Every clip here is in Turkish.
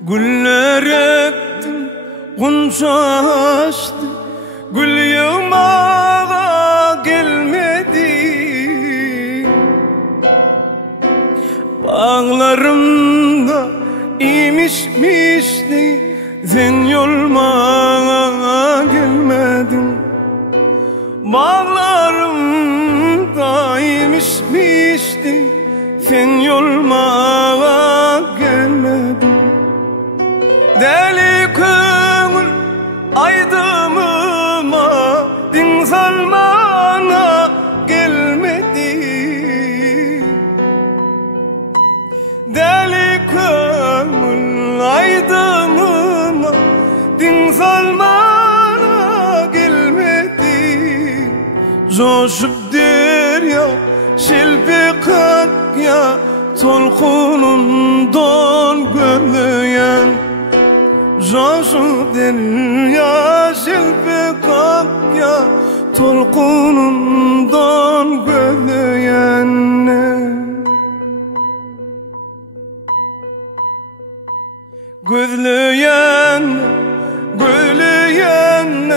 Güller ektim, gunca açtı, gül yığmağa gelmedi. Bağlarımda imişmişti, sen yoluma gelmedin. Bağlarımda imişmişti, sen yoluma gelmedin. Deli köngül aydımıma din salmana gelmedi. Deli köngül aydımıma din salmana gelmedi. Coşup derya şilpi kakya tolkunundan gölleyen. Coşup derya şilpi kakya tolkunundan gölleyen. Gözleyen, gözleyen,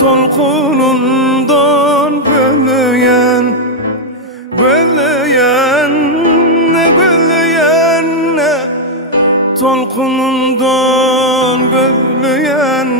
tolkunundan gözleyen. Gözleyen, gözleyen, tolkunundan gözleyen.